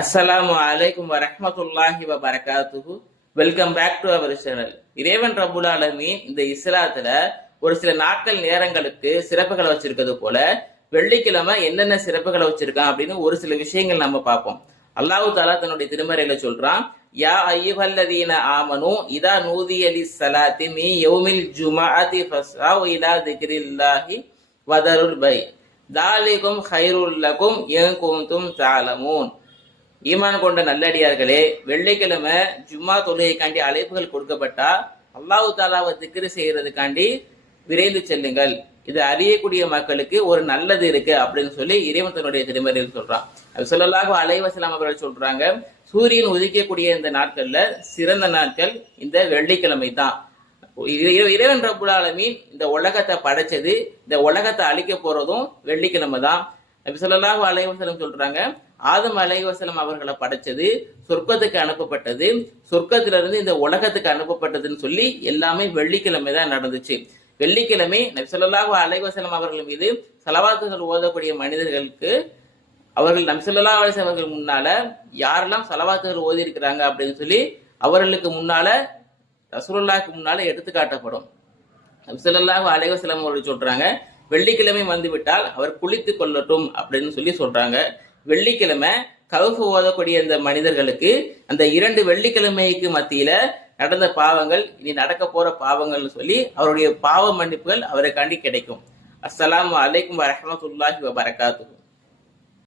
அஸ்ஸலாமு அலைக்கும் வரஹ்மத்துல்லாஹி வபரகாத்துஹு. Welcome back to our channel. இறைவன் ரப்புல் ஆலமீன் இந்த இஸ்லாத்துல ஒரு சில நாட்கள் நேரங்களுக்கு சிறப்புகளை வச்சிருக்கிறது போல வெள்ளிக்கிழமை என்னென்ன சிறப்புகளை வச்சிருக்கான் அப்படின்னு ஒரு சில விஷயங்கள் நம்ம பார்ப்போம். அல்லாஹு தாலா தன்னுடைய திருமறையில சொல்றான், யா அய்யுஹல்லதீன ஆமனு இதா நூதிய லிஸ்ஸலாத்தி மீ யௌமில் ஜும்ஆத்தி ஃபஸ்அவு இலா திக்ரில்லாஹி வதருல் பை தாலிகும் கைருல் லகும் இன் குன்தும் தஅலமூன். ஈமான் கொண்ட நல்லடியார்களே, வெள்ளிக்கிழமை ஜும்மா தொழுகைக்காண்டி அழைப்புகள் கொடுக்கப்பட்டா அல்லாஹு தாலாவை திக்ரு செய்யறதுக்காண்டி விரைந்து செல்லுங்கள். இது அறியக்கூடிய மக்களுக்கு ஒரு நல்லது இருக்கு அப்படின்னு சொல்லி இறைவன் தன்னுடைய திருமறையில் சொல்றான். அது ஸல்லல்லாஹு அலைஹி வஸல்லம் அவர்கள் சொல்றாங்க, சூரியன் உதிக்கக்கூடிய இந்த நாட்கள்ல சிறந்த நாட்கள் இந்த வெள்ளிக்கிழமை தான். இறைவன் ரப்புல் ஆலமீன் இந்த உலகத்தை படைச்சது, இந்த உலகத்தை அழிக்க போறதும் வெள்ளிக்கிழமை தான். நபி ஸல்லல்லாஹு அலைஹி வஸல்லம் சொல்றாங்க, ஆதம் அலைஹிவஸல்லம் அவர்களை படைச்சது, சொர்க்கத்துக்கு அனுப்பப்பட்டது, சொர்க்கத்திலிருந்து இந்த உலகத்துக்கு அனுப்பப்பட்டதுன்னு சொல்லி எல்லாமே வெள்ளிக்கிழமை தான் நடந்துச்சு. வெள்ளிக்கிழமை நபி ஸல்லல்லாஹு அலைஹி வஸல்லம் அவர்கள் மீது ஸலவாத்துகள் ஓதக்கூடிய மனிதர்களுக்கு அவர்கள் நபி ஸல்லல்லாஹு அலைஹி வஸல்லம் அவர்கள் முன்னால யாரெல்லாம் ஸலவாத்துகள் ஓதி இருக்கிறாங்க அப்படின்னு சொல்லி அவர்களுக்கு முன்னால ரசூலுல்லாஹ்க்கு முன்னால எடுத்து காட்டப்படும். நபி ஸல்லல்லாஹு அலைஹி வஸல்லம் அவர்கள் சொல்றாங்க, வெள்ளிக்கிழமை வந்துவிட்டால் அவர் குளித்து கொள்ளட்டும் அப்படின்னு சொல்லி சொல்றாங்க. வெள்ளிக்கிழமை கவுஃப் ஓதக்கூடிய இந்த மனிதர்களுக்கு அந்த 2 வெள்ளிக்கிழமைக்கு மத்தியில நடந்த பாவங்கள், இனி நடக்க போற பாவங்கள்னு சொல்லி அவருடைய பாவ மன்னிப்புகள் அவரை காண்டி கிடைக்கும். அஸ்ஸலாமு அலைக்கும் வரஹ்மத்துல்லாஹி வபரகாத்துஹு.